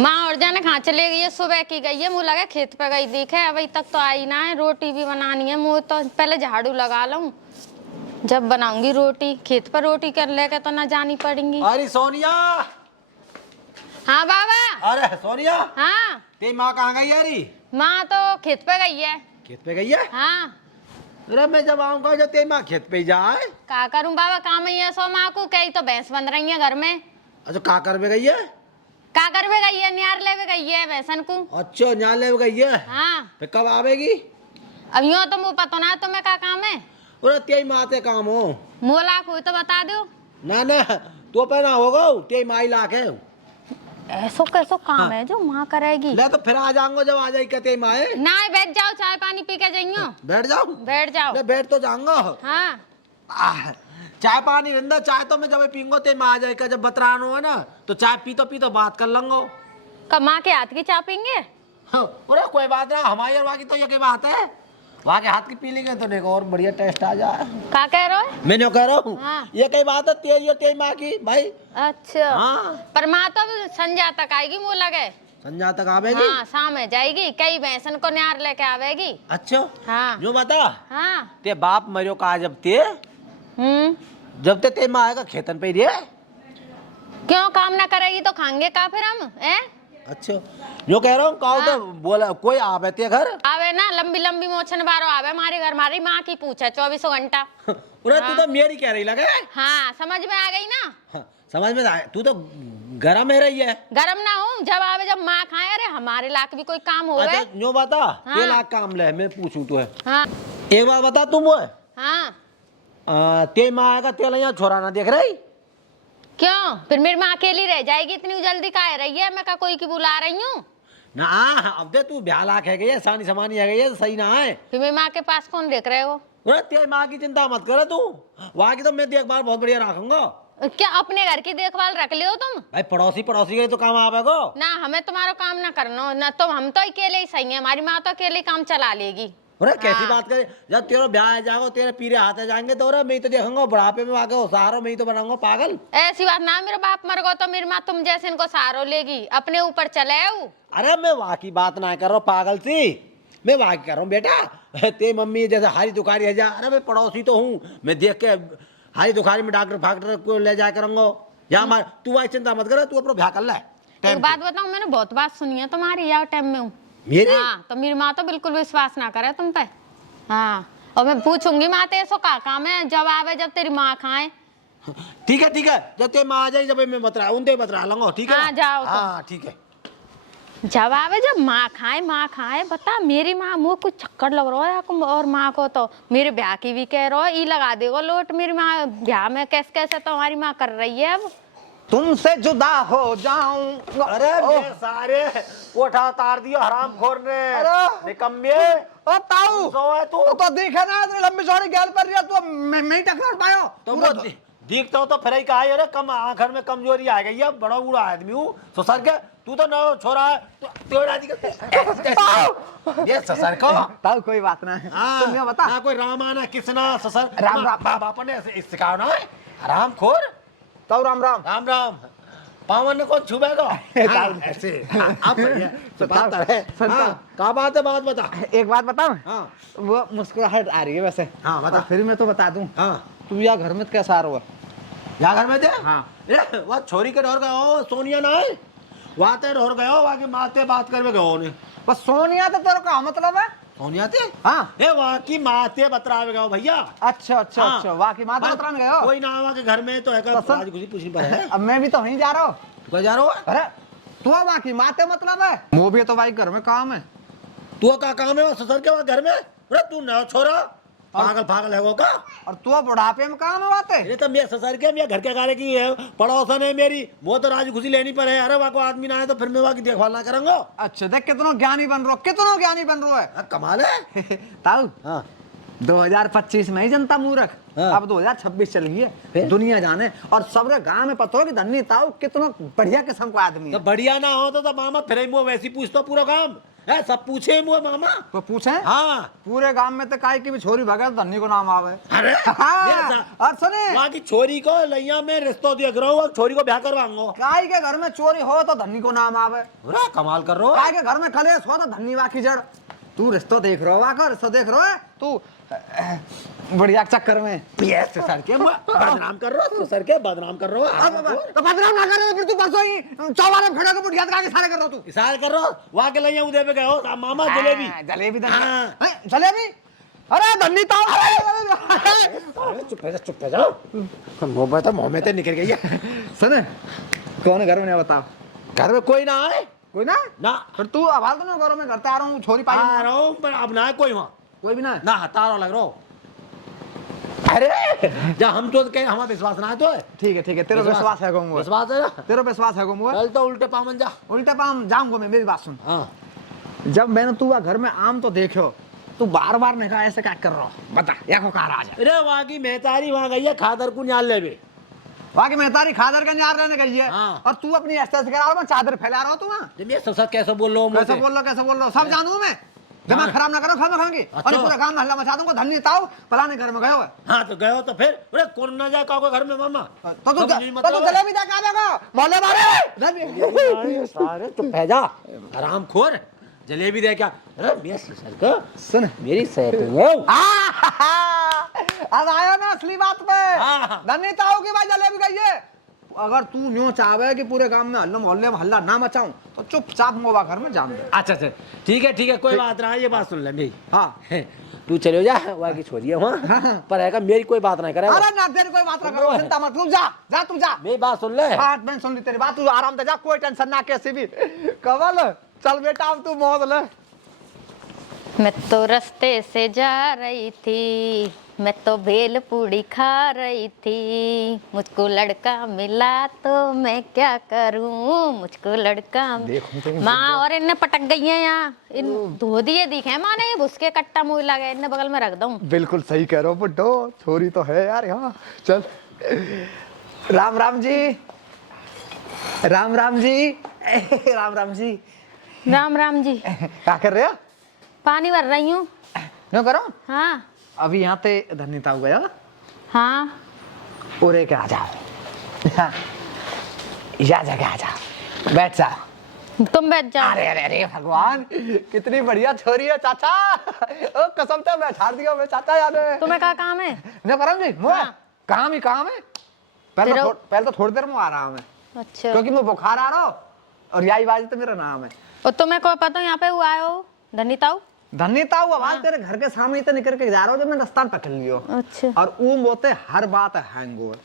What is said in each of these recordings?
माँ और जाने कहाँ चले गई है, सुबह की गई है, मुँह लगा खेत पे गई दिखे, अभी तक तो आई ना है। रोटी भी बनानी है, मुँह तो पहले झाड़ू लगा लूं, जब बनाऊंगी रोटी। खेत पर रोटी कर लेके तो ना जानी पड़ेंगी। अरे सोनिया। हाँ बाबा। अरे सोनिया। हाँ तेरी माँ कहाँ गई है री? माँ तो खेत पे गई है। खेत पे गई है? हाँ अरे मैं जब आऊंगा जब तेरी माँ खेत पे ही जाए। क्या करूं बाबा, काम ही है सो माँ को, कई तो भैंस बंध रही है घर में। अच्छा काकर पे गई है? काकर पे गई है, नियार ले गई है भैंसन को। अच्छा न्याल ले गई है। हाँ फिर कब आवेगी? अब यूँ तो मुँह पता ना तुम्हें क्या काम है। अरे तेरी माँ ते काम हो मुँह लाख हुई तो बता दो ना ना, तो पहना होगा तेरी माँ ही लाख है। ऐसो कैसो काम है जो माँ करेगी। ले तो फिर आ जाऊंगा जब आ जाएगी तेरी माँ है। ना बैठ जाओ, चाय पानी पी के जाइयो। बैठ जाओ। बैठ जाओ। ले बैठ तो जाऊंगा। हाँ चाय पानी रंदा, चाय तो मैं जब पीऊंगा तेरी माँ आ जाएगा। जब बतरानो है ना तो चाय पी तो बात कर लूंगा। कब माँ के हाथ की चाय पीएंगे? अरे कोई बात ना, हमारी और वहाँ की तो ये बात है। वहाँ के हाथ की पी लेंगे तो देखो और बढ़िया टेस्ट आ जाए। क्या कह रहे हो? मैं नहीं कह रहा हूँ। हाँ। ये कई बात है तेरी और तेरी माँ की भाई। अच्छा हाँ। पर माँ तो संध्या तक आएगी, मुँह लगे। संध्या तक आवेगी? हाँ शाम में जाएगी, कई भैंसन को न्यार लेके आवेगी। अच्छा हाँ जो बता। हाँ ते बाप मरियो का जब जब ते माँ आएगा खेतन पे ही रहे। क्यों काम ना करेगी तो खाएंगे का फिर हम अच्छा जो कह रहा हूँ कहो हाँ। तो बोला कोई आवे ते घर। आवे ना, लंबी लंबी मोछन बारो आवे हमारे घर, हमारी माँ की पूछे 24 घंटा। अरे तू तो मेरी कह रही लगे। हाँ समझ में आ गई ना। हाँ, समझ में आया। तू तो गरम में रही है। गरम ना हूँ, जब आवे जब माँ खाए। अरे हमारे लाख भी कोई काम होवे। अच्छा जो बता। हाँ। ते लाख काम ले मैं पूछूं तो है। हाँ एक बात बता तुम वो हाँ ते माँ आएगा तेल यहाँ छोरा ना देख रही। क्यों फिर मेरी माँ अकेली रह जाएगी, इतनी जल्दी काहे रही है? मैं का कोई की बुला रही हूँ ना अब दे तू ब्याह लाख है गई है, सानी समानी है गई है, सही ना है। फिर मेरी माँ के पास कौन देख रहे हो? अरे तेरी माँ की चिंता मत कर तू, वहाँ की तो मैं देखभाल बहुत बढ़िया रखूंगा। क्या अपने घर की देखभाल रख लियो तुम? भाई पड़ोसी पड़ोसी के तो काम आवेगो ना हमें तुम्हारा काम ना करना ना, तो हम तो अकेले ही सही है, हमारी माँ तो अकेले काम चला लेगी। अरे कैसी हाँ। बात करे, जब तेरा ब्याह आ जाएगा तेरे पीरे हाथ जाएंगे तो मैं ही तो देखूंगा बुढ़ापे में आके सहारो मैं ही तो बनाऊंगा पागल। ऐसी बात ना, मेरा बाप मर गो तो मेरी माँ तुम जैसे इनको सहारो लेगी, अपने ऊपर चले आओ। अरे मैं वहाँ की बात ना कर रहा हूँ पागल सी, मैं वहाँ की कर रहा हूँ बेटा। ते मम्मी जैसे हारी दुखारी है जा, अरे मैं पड़ोसी तो हूँ, मैं देख के हारी दुखारी में डॉक्टर फाक्टर को ले जाया करूंगा। या हमारे तू वही चिंता मत कर, तू अपना ब्याह कर ले। एक बात बताऊं, मैंने बहुत बात सुनी है तुम्हारी, यार टाइम में हूँ मेरे? हाँ तो मेरी माँ तो बिल्कुल विश्वास ना करे तुम पे। हाँ और मैं पूछूंगी माँ ते सो का काम है, जब आवे जब तेरी माँ खाए। ठीक है जब ते माँ आ जाए जब मैं बतरा उनसे बतरा लूंगा। ठीक है हाँ, जाओ तो। हाँ ठीक है। जब आवे जब माँ खाए। बता मेरी माँ मुँह कुछ चक्कर लग रहा है आपको और माँ को तो मेरे ब्याह की भी कह रहा है, ई लगा देगा लोट मेरी माँ ब्याह में कैसे कैसे तो हमारी माँ कर रही है। अब तुमसे जुदा हो जाऊं। अरे मैं सारे कोठा उतार दियो हराम खोर ने। अरे निकम्मे ओ ताऊ सो है तू तो दिखे ना इतनी लंबी चौड़ी गैल पर रिया तू, मैं ही टकरा पायो तो वो दिखता हो तो फिर ही कहा अरे कम आखिर में कमजोरी आ गई है, बड़ा बूढ़ा आदमी हूँ ससर के, तू तो न छोरा है तो तेरा ये ससर को ताऊ कोई बात ना है। हाँ, तुम ये बता ना कोई रामाना किसना ससर राम राम। बापा ने सिखाओ ना हराम खोर। ताऊ राम राम। राम राम पावन को छुबेगा ऐसे। आप सही है तो बात है। क्या बात है, बात बता। एक बात बताऊं? हाँ वो मुस्कुराहट आ रही है वैसे। हाँ बता। और फिर मैं तो बता दूं। हाँ तू या घर में कैसा आ रहा है? यहाँ घर में थे। हाँ वह छोरी के डर गए हो सोनिया ना है, वहाँ ते डर गए हो, वहाँ की माते बात कर में गए ने। बस सोनिया तो तेरे का मतलब है? सोनिया थे हाँ ए वहाँ की माते बतरावे गए भैया। अच्छा अच्छा हाँ। अच्छा वाकई माता हाँ, बतरा में गए हो? कोई ना वहाँ के घर में तो है का तो आज खुशी पूछनी पर है। अब मैं भी तो वहीं जा रहा हूँ। तू जा रहा हो? अरे तू बाकी माते मतलब है, वो भी तो भाई घर में काम है। तू का काम है ससुर के वहाँ घर में? अरे तू न छोरा पागल है वो का। और तू बुढ़ापे में काम है बातें। ये तो मेरे ससुर के मेरे घर के गारे की है, पड़ोसन है मेरी, वो तो राज खुशी लेनी पर है। अरे वहाँ को आदमी ना है तो फिर मैं वहाँ की देखभाल ना करूंगा। अच्छा देख कितना ज्ञानी बन रहा, कितना ज्ञानी बन रहा है। कमाल है। ताऊ हाँ 2025 में ही जनता मूर्ख। हाँ। अब 2026 चल गई है, दुनिया जाने और सबरे गांव में पता हो कि धन्नी ताऊ कितना बढ़िया किस्म का आदमी तो है। बढ़िया ना हो तो मामा फिर वो वैसी पूछता पूरा काम है सब पूछे मुझे मामा। तो पूछे हाँ पूरे गांव में तो काय की भी छोरी भगे धन्नी को नाम आवे। अरे हाँ, और सुने वहाँ की छोरी को लैया में रिश्तो देख रहा हूँ, छोरी को ब्याह करवाऊंगा। काय के घर में चोरी हो तो धन्नी को नाम आवे। अरे कमाल कर रहा हो। काय के घर में कलेश हो तो धन्नी की जड़। तू रिश्तो देख रहा हो रिश्तो देख रहा है तू बढ़िया चक्कर में सर के बदनाम कर रहा हो, सर के बदनाम कर रहा हो। तो बदनाम ना करे फिर तू परसों ही चौबारे खड़े को बुढ़िया के सारे कर रहा तू। इशारा कर रहा हो, वहाँ के लैया उदय पे गए हो मामा जलेबी। जलेबी हाँ। जलेबी अरे धन्नी तो अरे चुप है जाओ, मोहब्बत मुँह में तो निकल गई है। सुन कौन घर में बताओ। घर में कोई ना आए। कोई ना ना फिर तू आवाज तो नहीं घरों में करते आ रहा हूँ छोरी पाई आ रहा हूँ पर अब ना है कोई वहाँ। कोई भी ना ना तारा लग रहा हो। अरे जब हम तो कहीं हमारा विश्वास ना है तो ठीक है तेरा विश्वास है गोंगो विश्वास है ना। तेरा विश्वास है गोंगो चल तो उल्टे पामन जा। उल्टे पाम जाऊंगा मैं मेरी बात सुन। हाँ जब मैंने तू घर में आम तो देखो तू बार बार नहीं कहा ऐसे क्या कर रहा हो बता या को कहा राजा। अरे वहाँ की मेहतारी वहाँ गई है खादर को न्याल ले बे। वहाँ की मेहतारी खादर का न्यार रहने गई है। हाँ। और तू अपनी ऐसे करा रहा चादर फैला रहा हो तू वहाँ। ये सब कैसे बोल रहा हूँ कैसे बोल रहा हो सब जानू मैं। दिमाग खराब ना करो खाना खाएंगे और पूरा काम हल्ला मचा दूंगा धन्य ताऊ फलाने घर में गए हो। हाँ तो गए हो तो फिर अरे कौन ना जाए काको घर में मामा। तो तू जलेबी दे का देगा मोहल्ले वाले सारे चुप है जा आराम खोर जलेबी दे क्या। अरे मेरे सर को सुन मेरी सेटिंग है। अब आया ना असली बात पे हाँ। धन्य ताऊ की भाई जलेबी गई है। अगर तू न्यू चाहे कि पूरे गांव में हल्ला मोहल्ले में हल्ला ना मचाऊं तो चुपचाप मोबा घर में जान दे। अच्छा ठीक है कोई बात ना ये बात सुन ले मेरी। हाँ तू चले जा वहाँ की छोरी है वहाँ पर है मेरी कोई बात नहीं करे। अरे ना तेरी कोई बात ना करो चिंता मत तू जा तू जा मेरी बात सुन ले। हाँ मैं सुन ली तेरी बात तू आराम से जा कोई टेंशन ना कैसी भी। कमल चल बेटा अब तू मौज ले। मैं तो रास्ते से जा रही थी, मैं तो भेल पूड़ी खा रही थी, मुझको लड़का मिला तो मैं क्या करूं, मुझको लड़का माँ और इन्हें पटक गई है यहाँ इन धो दिए दिखे माँ ने भुसके कट्टा मुँह लगे इन्हें बगल में रख दूं। बिल्कुल सही कह रहे हो बुड्ढो छोरी तो है यार यहाँ। चल राम राम जी राम राम जी राम राम जी राम राम जी। क्या कर रहे हो। पानी भर रही हूँ। क्यों करो हाँ अभी यहाँ पे धन्यता हो गया। हाँ उरे के आ जाओ या जगह आ जाओ बैठ जाओ। तुम बैठ जाओ। अरे अरे अरे भगवान कितनी बढ़िया छोरी है चाचा। ओ कसम से बैठा दिया मैं चाचा याद है। तुम्हें क्या काम है। न करम जी मुझे हाँ। काम ही काम है। पहले तो थोड़ी देर में आ रहा हूँ मैं अच्छा क्योंकि मैं बुखार आ रहा हूँ और यही बात तो मेरा नाम है। और तुम्हें को पता यहाँ पे हुआ आए हो धन्यताऊ। धन्यता आवाज तेरे घर के सामने तो निकल के जा रहा हूँ जब मैं रास्ता पकड़ लियो। अच्छा और ऊम बोते हर बात हैंगोवर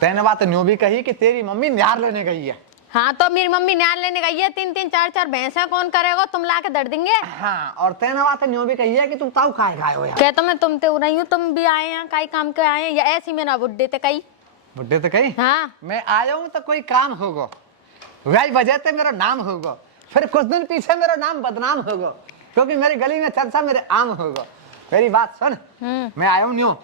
तेने बात न्यू भी कही कि तेरी मम्मी न्यार लेने गई है। हाँ तो मेरी मम्मी न्यार लेने गई है 3-3 4-4 भैंसा कौन करेगा तुम ला के दर देंगे। हाँ और तेने बात न्यू भी कही है कि तुम ताऊ खाए खाए हो यार। क्या तो मैं तुम ते रही हूँ तुम भी आए हैं कई काम के आए हैं या ऐसी में ना बुड्ढे ते कई। बुड्ढे तो कही हाँ मैं आया हूँ तो कोई काम होगा वही वजह से मेरा नाम होगा फिर कुछ दिन पीछे मेरा नाम बदनाम होगा क्योंकि मेरी गली में चर्चा मेरे आम होगा। मेरी बात सुन मैं आया हूँ न्यू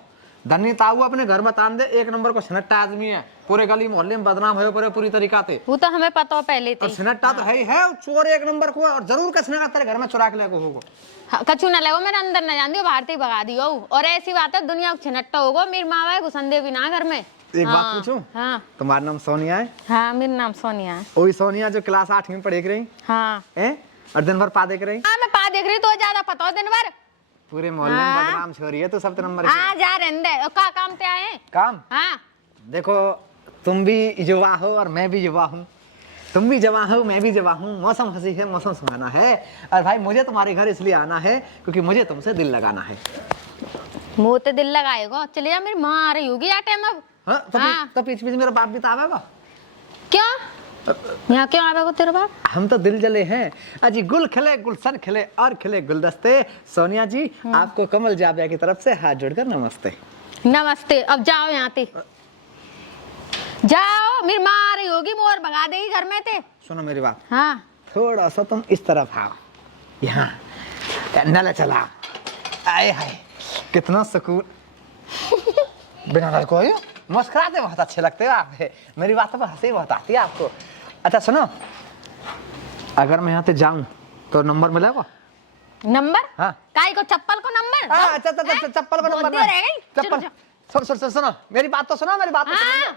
धनी ताऊ अपने घर में तान दे 1 नंबर को सन्नट्टा आदमी है पूरे गली मोहल्ले में बदनाम हो पूरी तरीका से। वो तो हमें पता हो पहले और थी। सन्नट्टा तो है चोर 1 नंबर को और जरूर कसने का तेरे घर में चुरा के लेको होगा। हाँ, कछु ना लगो मेरे अंदर ना जान दियो बाहर ही भगा दियो। और ऐसी बात है दुनिया को छिनट्टा होगा मेरी माँ है घुसंदे भी ना घर में। एक बात पूछूं हाँ तुम्हारा नाम सोनिया है। हाँ मेरा नाम सोनिया है। वही सोनिया जो क्लास 8 में पढ़े रही हाँ और दिन भर पा देख रही। हाँ मैं पा देख रही तो ज्यादा पता हो दिन भर। पूरे मोहल्ले में बदनाम छोरी है तो सब नंबर हाँ जा रहने और का काम पे आए हैं? काम हाँ देखो तुम भी युवा हो और मैं भी युवा हूँ तुम भी जवान हो मैं भी जवान हूँ। मौसम हंसी है मौसम सुहाना है और भाई मुझे तुम्हारे घर इसलिए आना है क्योंकि मुझे तुमसे दिल लगाना है। मुँह ते दिल लगाएगा चले जा मेरी माँ आ रही होगी यार टाइम अब। हाँ तो बीच बीच मेरा बाप भी तो आवेगा। क्या यहाँ क्यों आवेगा तेरा बाप। हम तो दिल जले हैं अजी गुल खिले गुलशन खिले और खिले गुलदस्ते। सोनिया जी आपको कमल जाबिया की तरफ से हाथ जोड़कर नमस्ते। नमस्ते अब जाओ यहाँ ते जाओ मेरी माँ आ रही होगी मोर भगा देगी घर में ते। सुनो मेरी बात हाँ थोड़ा सा तुम इस तरफ आओ यहाँ नल चला आए हाय कितना सुकून बिना नल को मुस्कुराते बहुत अच्छे लगते हो आप। मेरी बातों पर हंसी बहुत आती है आपको। अच्छा सुनो अगर मैं यहाँ से जाऊं तो नंबर मिलेगा? नंबर? हाँ। काय को चप्पल को नंबर? हाँ, अच्छा चप्पल का नंबर बोलते रह गई। चप्पल। सुनो मेरी बात तो सुनो, मेरी बात तो सुनो। हाँ।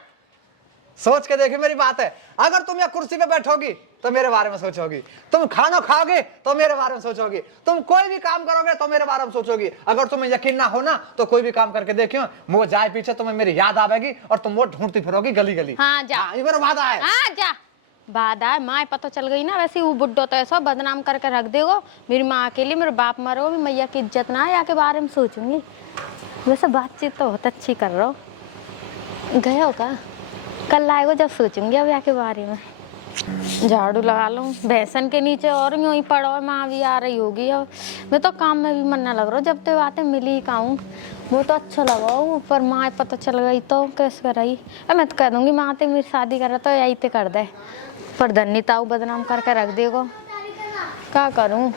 सोच के देखिए मेरी बात है। अगर तुम यहाँ कुर्सी पे बैठोगी तो मेरे बारे में सोचोगी, तुम खाना खाओगे तो मेरे बारे में सोचोगी, तुम कोई भी काम करोगे तो मेरे बारे में सोचोगी। अगर तुम्हें यकीन ना हो ना तो कोई भी काम करके देखियो, वो जाए पीछे तुम्हें मेरी याद आवेगी और तुम वो ढूंढती फिरोगी गली गली। हाँ जा। ये मेरा वादा है। हाँ जा। बाधा है, माँ पता चल गई ना, वैसे वो बुड्ढो तो ऐसा बदनाम करके रख देगो। मेरी माँ अकेली, मेरे बाप मरो भी मैया की इज्जत ना है, के बारे में सोचूंगी। वैसे बातचीत तो बहुत अच्छी कर रहे हो। गए हो का? कल आएगो जब सोचूंगी अब के बारे में। झाड़ू लगा लूँ भैंसन के नीचे और यूं ही पड़ो, माँ भी आ रही होगी। अब मैं तो काम में भी मन ना लग रहा, जब तो बातें मिली ही खाऊँ। वो तो अच्छा लगा पर माँ पता चल गई तो कैसे कर रही। अब मैं तो कह दूंगी माँ ते मेरी शादी कर रहा तो यही ते कर दे, पर धन्य ताऊ बदनाम करके रख देगो। क्या करूँ?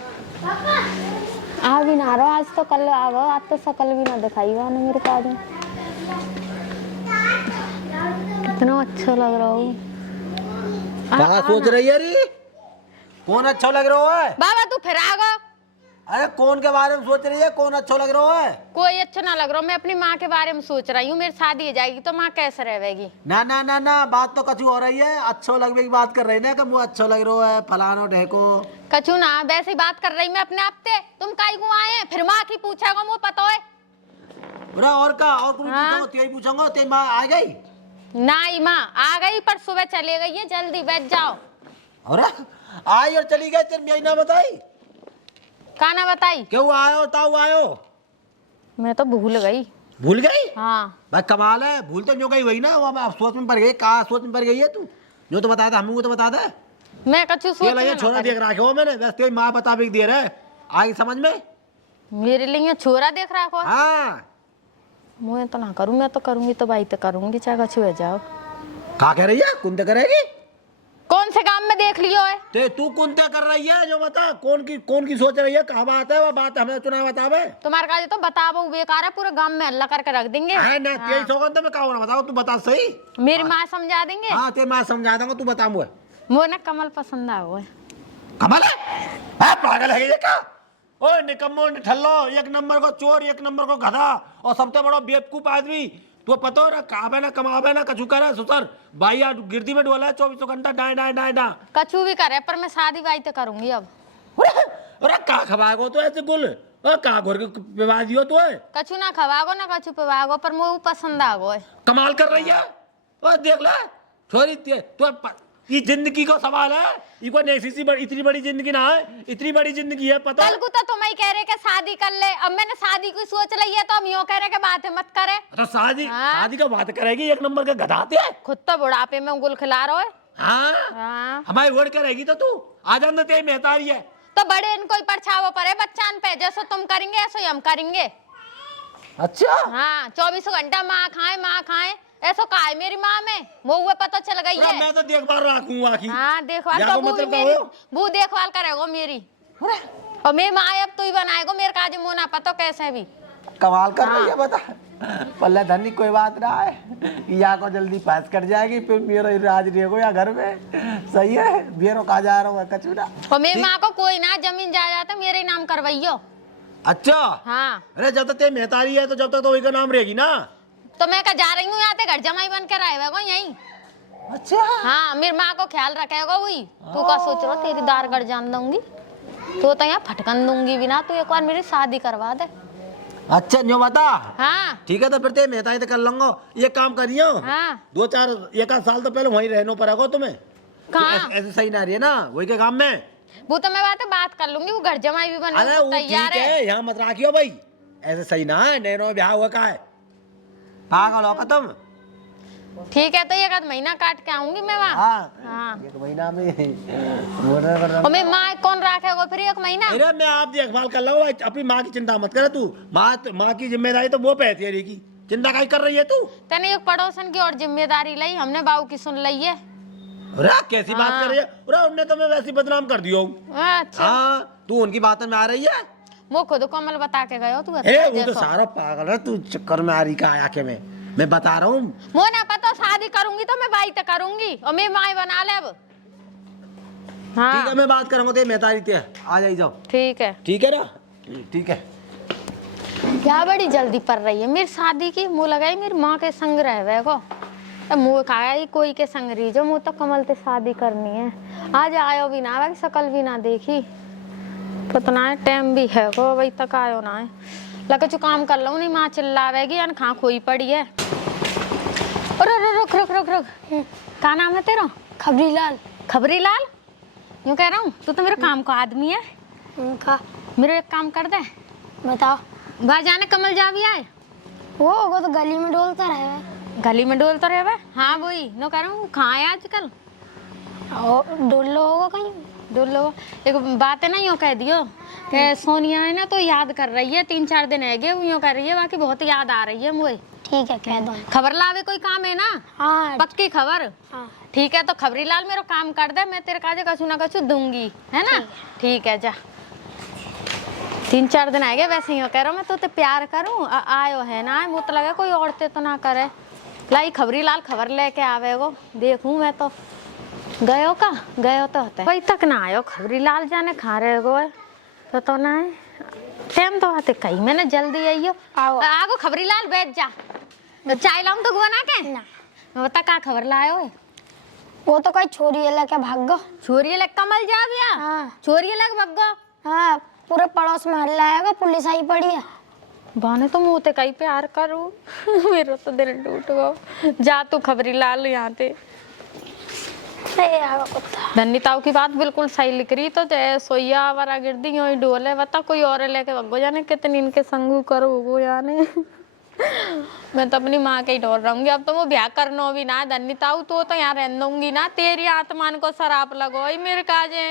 आ भी ना रहो, आज तो कल आ गो, आज तो शकल भी ना दिखाई ना मेरे पास में। कितना अच्छा लग रहा हूँ। क्या सोच रही है री? कौन अच्छा लग रहा है? बाबा तू फिर आ गो। अरे कौन के बारे में सोच रही है? कौन अच्छा लग रहा है? कोई अच्छा ना लग रहा, मैं अपनी माँ के बारे में सोच रही हूँ। मेरी शादी हो जाएगी तो माँ कैसे रहेगी? ना ना ना ना, बात तो कछु हो रही है। अच्छा लगने की बात कर रही है ना कि वो अच्छा लग रहा है फलानो ढेको। कछु ना, वैसे ही बात कर रही मैं अपने आप से। तुम काई को आए हैं? फिर माँ की पूछेगा, मुझे पता है। अरे और का और कोई हाँ? पूछूंगा, तेरी पूछूंगा, तेरी माँ आ गई? नहीं माँ आ गई, पर सुबह चले गई है, जल्दी बैठ जाओ। अरे आई और चली गई, तेरी यही ना बताई? खाना बताई? क्यों आयो ताऊ आयो? मैं तो भूल गई। भूल गई? हाँ। भाई कमाल है, भूल तो न्यों गई वही ना। वो अब सोच में पड़ गई। कहा सोच में पड़ गई है तू? जो तो बता दे, हमको तो बता दे। मैं कछु सोच ये लगे छोरा देख रहा हो मैंने, बस तेरी माँ बता भी दे रहे। आई समझ में? मेरे लिए छोरा देख रहा हो। हाँ। मैं तो ना करूँ, मैं तो करूंगी तो भाई तो करूंगी, चाहे कछु हो जाओ। कहा कह रही है? कुंते करेगी? कौन से काम में देख लियो है? ते तू कुंते कर रही है जो बता, कौन की सोच रही है? कहा बात है? वो बात हमें चुना बतावे। तुम्हारे काज तो बताओ बेकार है, पूरे गांव में हल्ला करके रख देंगे। है ना तेरी सौगंध में कहा बताओ, तू बता सही। मेरी माँ समझा देंगे। हाँ ते मैं समझा दूंगा, तू बता मुझे। वो ना कमल पसंद आओ है। कमल है? पागल है ये क्या? ओए निकम्मो निठल्लो, एक नंबर को चोर, एक नंबर को गधा और सबसे बड़ा बेवकूफ आदमी। तो पता हो ना, काबे ना कमावे ना कछु करे सुसर भाई यार गिरदी में डोला है 24 घंटा डाय डाय डाय डा। कछु भी करे, पर मैं शादी बाई तो करूंगी अब। अरे का खवागो तो ऐसे गुल का घोर के विवाह दियो तो है। कछु ना खवागो ना कछु पिवागो, पर मुझे पसंद आगो है। कमाल कर रही है। और देख ले छोरी तो ये जिंदगी का सवाल है। ये कोई इतनी बड़ी जिंदगी ना है, इतनी बड़ी जिंदगी है पता। कल को तो तुम ही कह रहे कि शादी कर ले, अब मैंने शादी की सोच ली है तो हम यूं कह रहे कि बातें मत करे। तो शादी हाँ? शादी का बात करेगी, एक नंबर के गधाते है। खुद तो बुढ़ापे में उंगल खिला रहे हो। हाँ? हाँ। हमारी वोट क्या रहेगी तो तू आ जान तेरी मेहतारी है। तो बड़े इनको ही परछावो पर है बच्चान पे, जैसे तुम करेंगे ऐसे ही हम करेंगे। अच्छा हाँ 24 घंटा माँ खाए ऐसा का है मेरी माँ में, वो पता चल गई है। मैं तो देखभाल रखूंगा आखिर। हाँ देखभाल या तो को मतलब मेरी कहो? वो देखभाल करेगो मेरी। और मेरी माँ अब तू ही बनाएगो मेरे काज मुँह पता कैसे भी। कमाल कर रही है बता। पल्ले धनी कोई बात ना है, या को जल्दी पास कर जाएगी, फिर मेरा राज रहेगो या घर में। सही है, बेरो का जा रहा हूँ कचूरा। और मेरी माँ को कोई ना जमीन जायदाद मेरे ही नाम करवाइयो। अच्छा हाँ। अरे जब तक तेरी मेहतारी है तो जब तक तो वही का नाम रहेगी ना। तो मैं क्या जा रही हूँ यहाँ घर जमाई बन कर आएगा यहीं। अच्छा हाँ मेरी माँ को ख्याल रखेगा वही। तू का सोच रहा तेरी दार गढ़ जान दूंगी तो यहाँ फटकन दूंगी भी ना, तू एक बार मेरी शादी करवा दे। अच्छा जो बता। हाँ ठीक है तो फिर तेरी मेहतारी तो कर लूंगा। ये काम करियो। हाँ 1 साल तो पहले वहीं रहना पड़ेगा तुम्हें। कहाँ? ऐसे सही ना रही है ना वही के काम में। वो तो मैं बात कर लूंगी, वो घर जमाई भी बनने अरे को वो तैयार ठीक है। है, यहाँ मत रखियो भाई, ऐसे सही ना है। नैनो ब्याह हुआ का है, पागल हो तुम। ठीक है तो 1 महीना काट के आऊंगी मैं वहाँ। हाँ हाँ 1 महीना में और मेरी माँ कौन रखेगा फिर 1 महीना? अरे मैं आप देखभाल कर लूंगा, अपनी माँ की चिंता मत कर तू। माँ की जिम्मेदारी तो वो पे है तेरी की, चिंता काहे कर रही है तू? तेने एक पड़ोसन की और जिम्मेदारी ली, हमने बाबू की सुन ली है। अरे कैसी बात कर रही है? अरे उनने तो मैं वैसे बदनाम कर दियो। अच्छा हाँ तू उनकी बातों में आ रही है। वो खुद कोमल बता के गए हो तू। अरे वो तो सारा पागल है, तू चक्कर में आ रही का आके मैं बता रहा हूँ। वो ना पता शादी करूंगी तो मैं बाई तो करूंगी और मैं माई बना ले अब। हाँ। ठीक है मैं बात करूंगा तो मैं तारी ते आ जाओ। ठीक है। ठीक है ना, ठीक है। क्या बड़ी जल्दी पड़ रही है मेरी शादी की, मुँह लगाई मेरी माँ के संग रहे को, मुँह खाया कोई के संग रही जो, मुँह तो कमल से शादी करनी है। आज आयो भी ना भाई, शकल भी ना देखी, पता है टाइम भी है को वही तक आयो ना है। लगे चु काम कर लो नहीं, माँ चिल्लावेगी अन खा खोई पड़ी है। रुक रुक रुक रुक, क्या नाम है तेरा? खबरी लाल। खबरी लाल? यूँ कह रहा हूँ तू तो मेरे काम का आदमी है। उनका मेरे एक काम कर दे, बताओ। बाहर जाने कमल जा भी आए, वो होगा तो गली में डोलता रहे। गली में डोलता रहे बे? हाँ वही नो कह रहा हूँ, कहाँ है आजकल? डोल लो होगा कहीं। डोल लो। एक बात है ना, यूँ कह दियो कि सोनिया है ना तो याद कर रही है, 3-4 दिन है गए यूँ कर रही है, बाकी बहुत याद आ रही है मुझे। ठीक है कह दो। खबर लावे कोई काम है ना? हाँ पक्की खबर? हाँ ठीक है तो खबरी लाल मेरा काम कर दे, मैं तेरे काजे कछु ना कछु दूंगी, है ना? ठीक है जा। 3-4 दिन आएंगे वैसे यूँ कह रहा हूँ मैं तो प्यार करूँ, आयो है ना, मुँह तो लगे कोई औरतें तो ना करे। लाई खबरी लाल खबर लेके आवे गो, देखूँ मैं तो गयो का गयो तो होते वही तक ना आयो खबरी लाल, जाने खा रहे गो तो ना है टाइम तो आते कहीं मैंने जल्दी आइयो। आओ। आगो खबरी लाल बैठ जा, चाय लाऊं तो बना के ना, बता का खबर लायो है? वो तो कोई छोरी है लेके भाग गो। छोरी लग कमल जा बिया? हाँ छोरी लग भग्गो? हाँ, पूरे पड़ोस में हल्ला आएगा, पुलिस आई पड़ी है। बाने तो मुँह ते कहीं प्यार करूँ मेरा तो दिल टूट गो। जा तू खबरी लाल यहाँ ते। धन्नी ताऊ की बात बिल्कुल सही लिख रही, तो जय सोया वारा गिरदी यूं डोले, बता कोई और लेके भगो, जाने कितनी इनके संगू करो वो याने मैं तो अपनी माँ के ही डोर रहूंगी अब, तो वो ब्याह करना भी ना धन्नी ताऊ, तो यहाँ रह दूंगी ना, तेरी आत्मान को शराप लगो मेरे काजे